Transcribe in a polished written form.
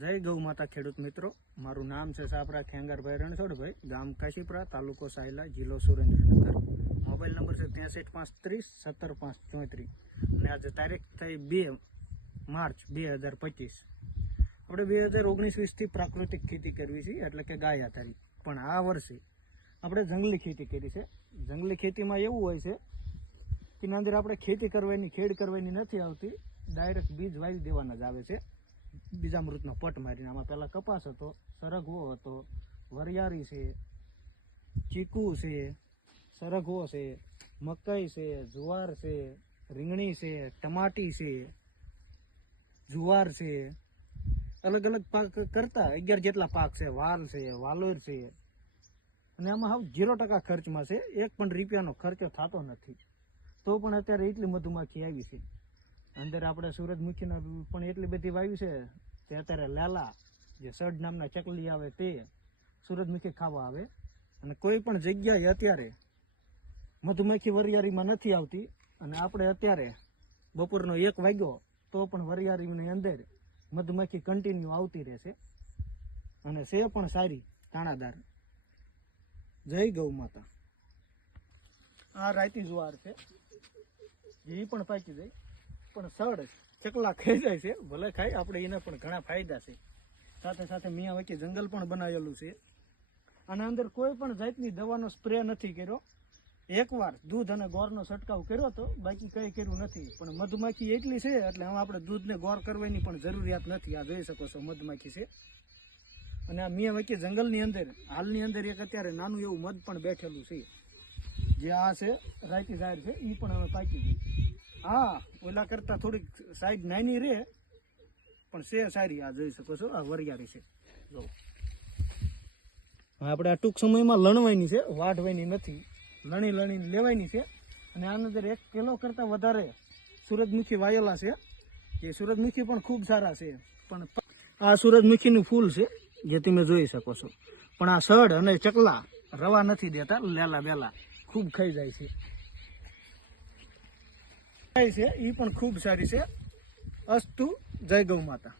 જય ગૌ માતા ખેડૂત મિત્રો, મારું નામ છે સાપરા ખેંગારભાઈ રણછોડભાઈ, ગામ કાશીપરા, તાલુકો સાયલા, જિલ્લો સુરેન્દ્રનગર. મોબાઈલ નંબર છે 63 530 1734 અને આજે તારીખ થઈ 2 માર્ચ 2025. આપણે 2019-20થી પ્રાકૃતિક ખેતી કરવી છે, એટલે કે ગાય આધારિત. પણ આ વર્ષે આપણે જંગલી ખેતી કરી છે. જંગલી ખેતીમાં એવું હોય છે કે એના અંદર આપણે ખેડ કરવાની નથી આવતી, ડાયરેક્ટ બીજ વાવી દેવાના જ આવે છે. બીજામૃતનો પટ મારીને આમાં પહેલાં કપાસ હતો, સરગવો હતો, વરિયાળી છે, ચીકુ છે, સરગવો છે, મકાઈ છે, જુવાર છે, રીંગણી છે, ટમાટી છે, જુવાર છે, અલગ અલગ પાક કરતા 11 જેટલા પાક છે, વાલ છે, વાલોર છે. અને આમાં હાવ 0% ખર્ચમાં છે, 1 પણ રૂપિયાનો ખર્ચો થતો નથી. તો પણ અત્યારે એટલી મધુમાખી આવી છે. અંદર આપણે સૂરજમુખીના પણ એટલી બધી વાવી છે કે અત્યારે લાલા જે સડ નામના ચકલી આવે તે સૂરજમુખી ખાવા આવે. અને કોઈ પણ જગ્યાએ અત્યારે મધુમક્ખી વરિયાળીમાં નથી આવતી. અને આપણે અત્યારે બપોરનો 1 વાગ્યો તો પણ વરિયાળીની અંદર મધુમક્ખી કન્ટિન્યુ આવતી રહેશે અને છે પણ સારી દાણાદાર. જય ગૌ માતા. આ રાયતી જુવાર છે, એ પણ પાકી જાય, પણ સડ ચકલા ખાઈ જાય છે. ભલે ખાય, આપણે એને પણ ઘણા ફાયદા છે. સાથે સાથે મિયા વચ્ચે જંગલ પણ બનાવેલું છે. આના અંદર કોઈ પણ જાતની દવાનો સ્પ્રે નથી કર્યો. એકવાર દૂધ અને ગોળનો છંટકાવ કર્યો હતો, બાકી કંઈ કર્યું નથી. પણ મધુમાખી એટલી છે એટલે હવે આપણે દૂધને ગોળ કરવાની પણ જરૂરિયાત નથી. આ જોઈ શકો છો મધુમાખી છે. અને આ મિયા વચ્ચે જંગલની અંદર હાલની અંદર એક અત્યારે નાનું એવું મધ પણ બેઠેલું છે, જે આ છે રાયતી ઝાડ છે, એ પણ હવે પાકી ગઈ. હા, ઓલા કરતા થોડીક સાઈઝ નાની રહે પણ છે સારી. આ જોઈ શકો છો, આ વરિયાળી છે. જો આપણે આ ટૂંક સમયમાં લણવાની છે, વાઢવાની નથી. લણીને લેવાની છે. અને આની અંદર 1 કિલો કરતાં વધારે સૂરજમુખી વાયેલા છે. એ સૂરજમુખી પણ ખૂબ સારા છે. પણ આ સૂરજમુખીનું ફૂલ છે, જે તમે જોઈ શકો છો. પણ આ સડ અને ચકલા રવા નથી દેતા, લેલા બેલા ખૂબ ખાઈ જાય છે. એ પણ ખૂબ સારી છે. અસ્તુ. જય ગૌ માતા.